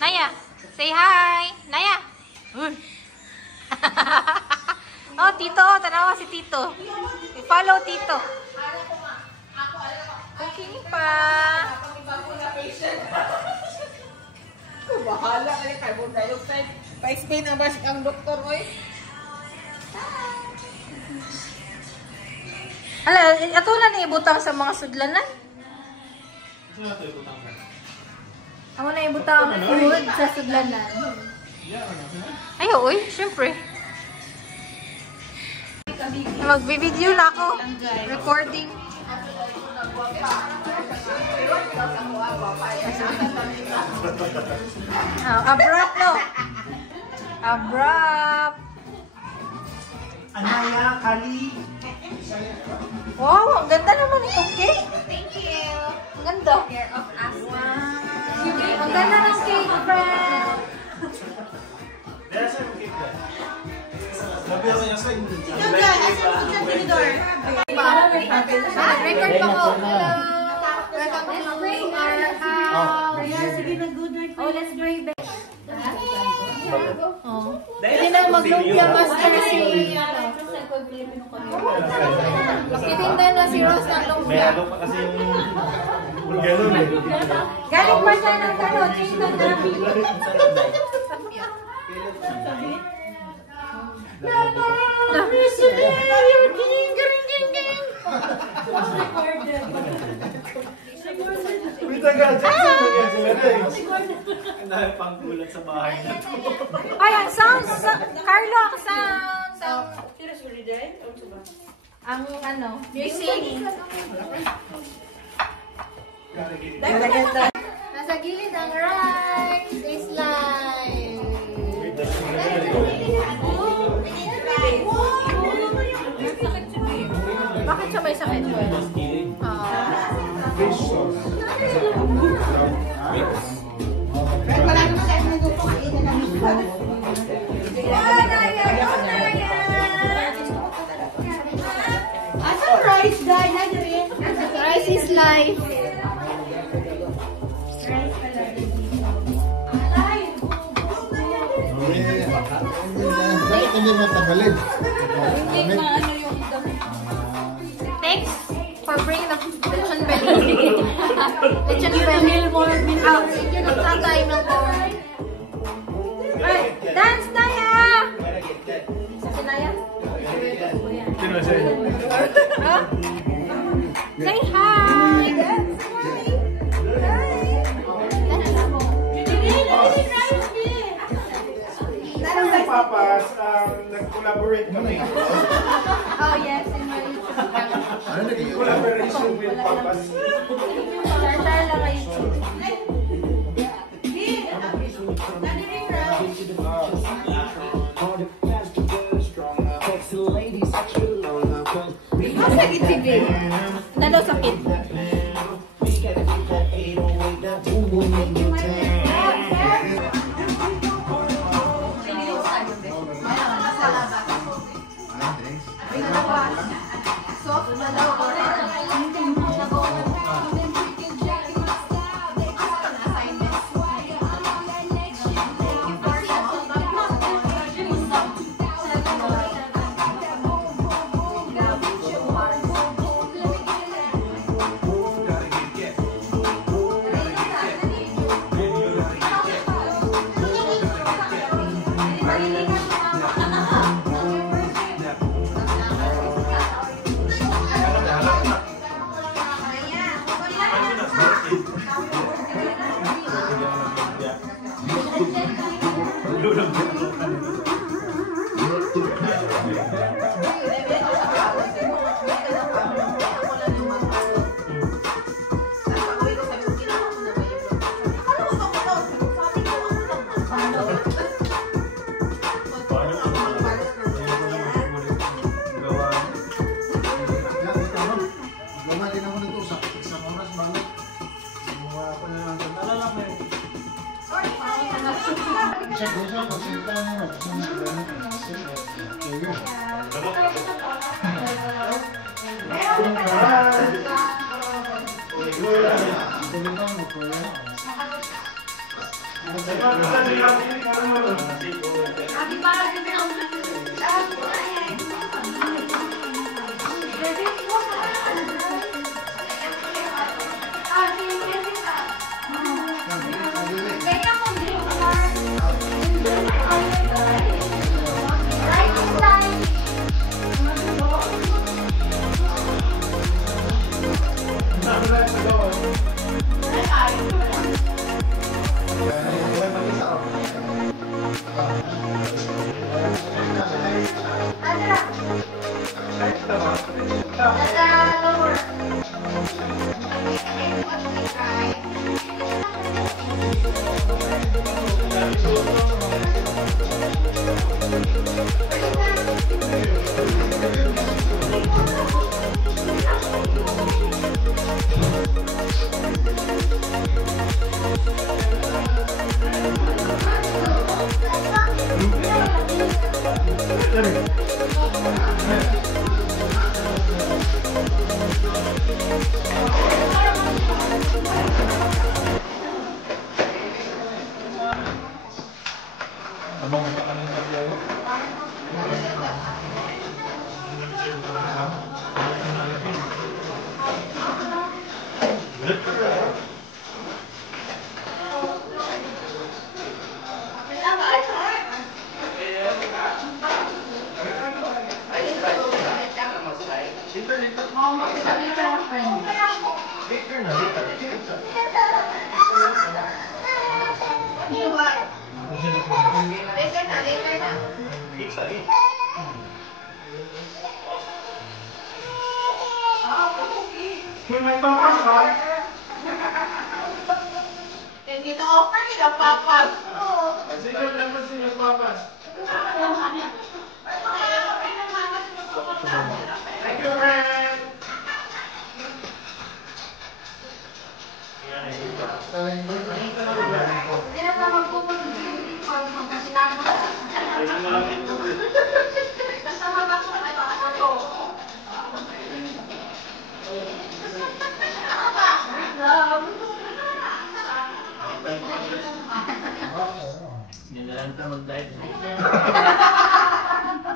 Naya, say hi. Naya. Oh, Tito. Tanawa si Tito. I-follow Tito. Cooking pa. Bahala ka yung carbon dioxide. Pa-explain ang basic ang doktor, oy. Hala, ato na ni ibutang sa mga sudlanan. Ito na ito ibutang ka. Ako na ibutang food sa sudlanan. Ay, oy, syempre. Mag-video na ako. Recording. Abrupt, no? Abrupt. Anaya, Kali. Wow, ang ganda naman itong cake. Thank you. Ang ganda. Care of us. Wow. Ang ganda ng cake, friend. Dara sa yung cake ka. Labi ako yung sa inyo. Ikaw dyan, asan mo dyan, Tinidor? Record pa ko. Hello. Welcome to our house. Sige na, good night. Oh, let's pray. Oh. Hindi na mag-lumpia master si... Makitinda na si Rose ng lumpia. Meron pa kasi yung bulgaron eh. Galing pa siya ng chain ng grabe. Ang dahil pang gulat sa bahay na ito. Ay, ang sound! Carlo, ang sound! Ang ano, music. Nasa gilid ang rice is live. Bakit siya may sakit? Wala naman kayo nung gusto kainin na Asan rice, guys? Rice is life. Bakit hindi matagalin? Hindi maano yung thanks for bringing the lechon belly. Lechon belly. Out. Yun ang tatay ng corn. Alright, dance Naya! Si Naya? Sino siya? Huh? Say hi! Sa Papas, nag-collaborate kami. Oh yes, in my YouTube channel. Collaboration with Papas. Share lang kayo YouTube. Masakit si Bill. Nalo sakit.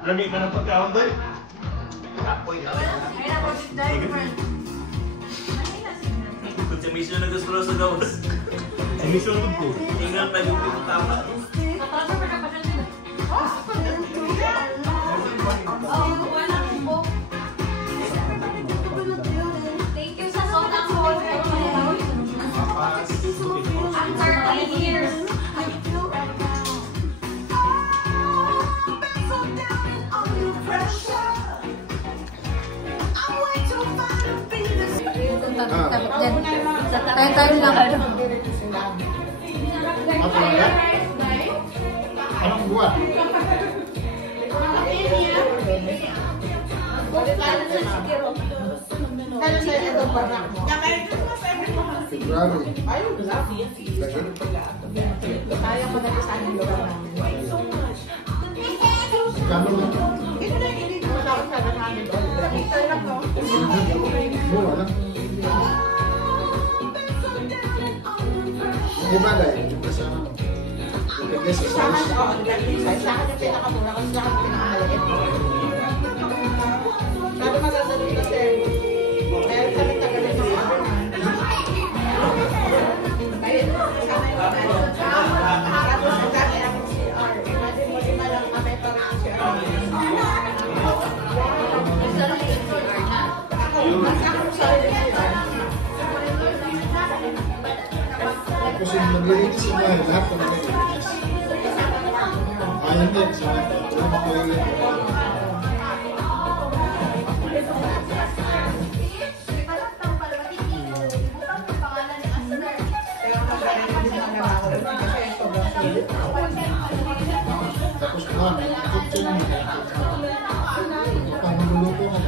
Lagi ka ng pagkaon doon. Kung sa mission na gusto sa gawas. Sa mission doon po. Tingnan pa yung tama. Thank you sa sobrang support. I'm 30 years. Tayo lang. Anong buwan? Iba dahil yung kasama mo. Depende sa size. Sa akin yung pinakamura kasi sa akin pinakamaliit. Sabi magandang kasi meron kami tagalit sa akin. Tapos ang dami akong CR. Imagine mo lima lang kami pa rin CR. Ako sarili CR. Tapos yung naglilinis yung mga lahat ng naglilinis. Ayun din, sa mga toilet. Tapos na, kitchen mo. Pang niluluto mo.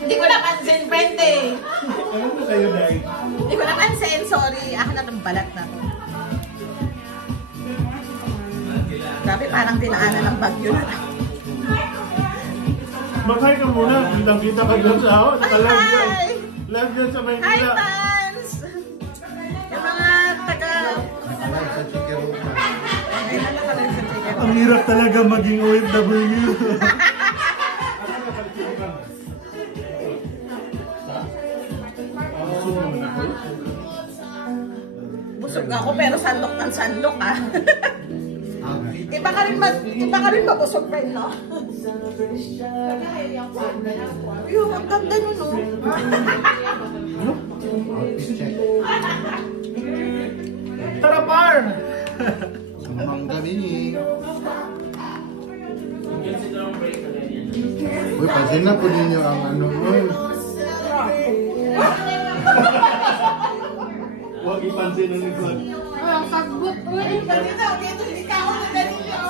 Hindi ko napansin, friend eh. Ano ba sa'yo, Day? Hindi ko napansin, sorry. Akin na ng balat na to. Grabe, parang dinaanan ng bagyo na. Mag-hi ka muna. Kitang-kita ka dyan sa ako. Naka-live yan. Hi! Live yan sa Hi, Maynila. fans! Yung mga taga... Naka-live sa Chikiruta. Kailan na pala sa ticket? Ang hirap talaga maging OFW. Busog ako pero sandok ng sandok ah. Iba ka rin mabusog pa no? Yung ang ganda nyo no? Tara, par! Samang gabi. Uy, pansin na po ninyo ang ano mo. Huwag ipansin ang likod. Ang sagbot. Dito, hindi ka ako na dito.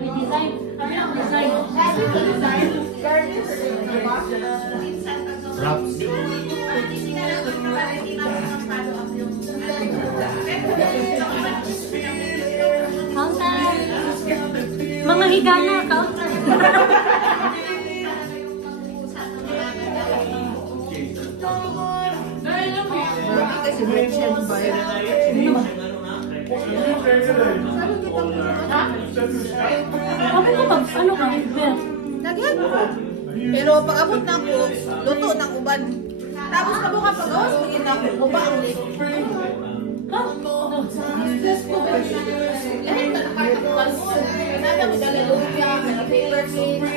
May design. Kami ang design. Raps. Counter. Mga higala, counter. Kasi Rachel ba Ako ka pag, ano ka? Nagyan ko. Pero pag abot na ko, luto ng uban. Tapos na buka pag awas, maging na ko ba ang late. Just ko ba? Lahat na nakatakuan ko. Nada mo dala lumpia, may paper plate.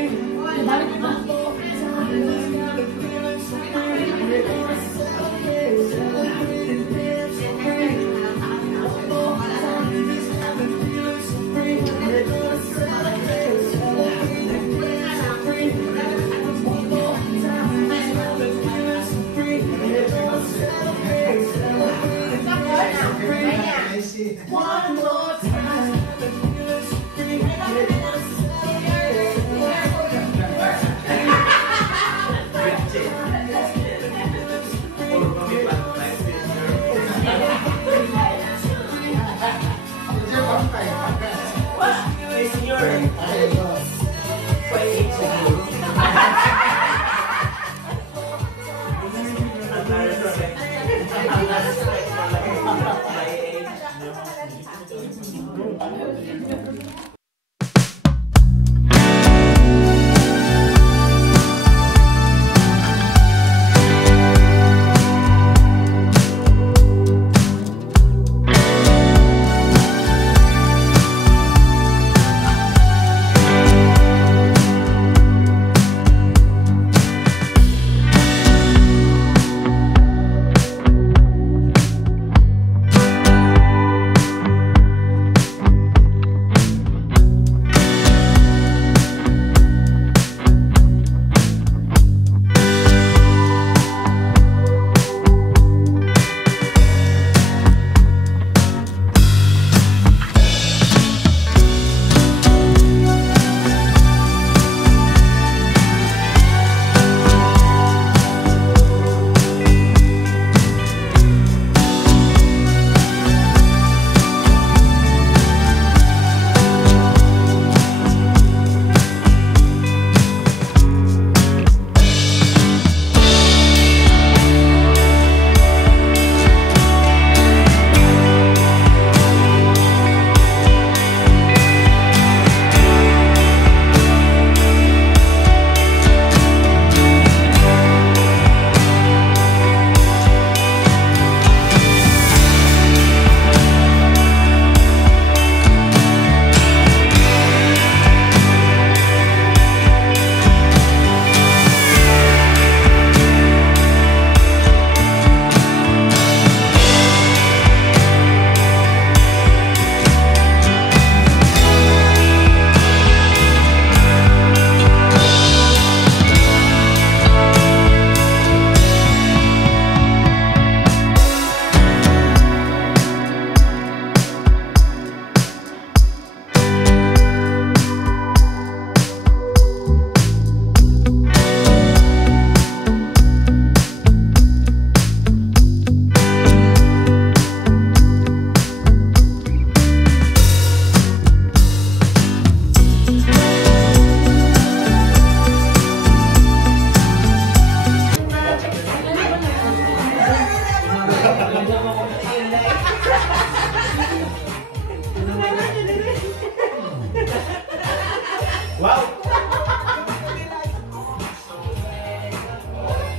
Wow!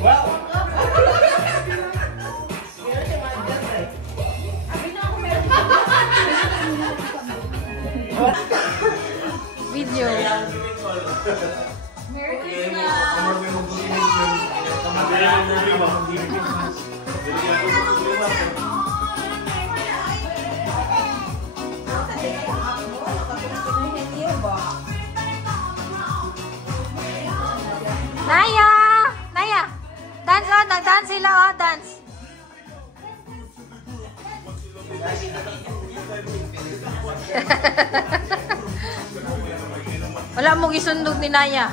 Wow! Video. Merry Okay, Christmas! amor mo yung business. Kamabili ang problema. Bili ako ng problema. Naya! Naya! Dance oh! Nag-dance sila oh! Dance! Wala mong isundog ni Naya.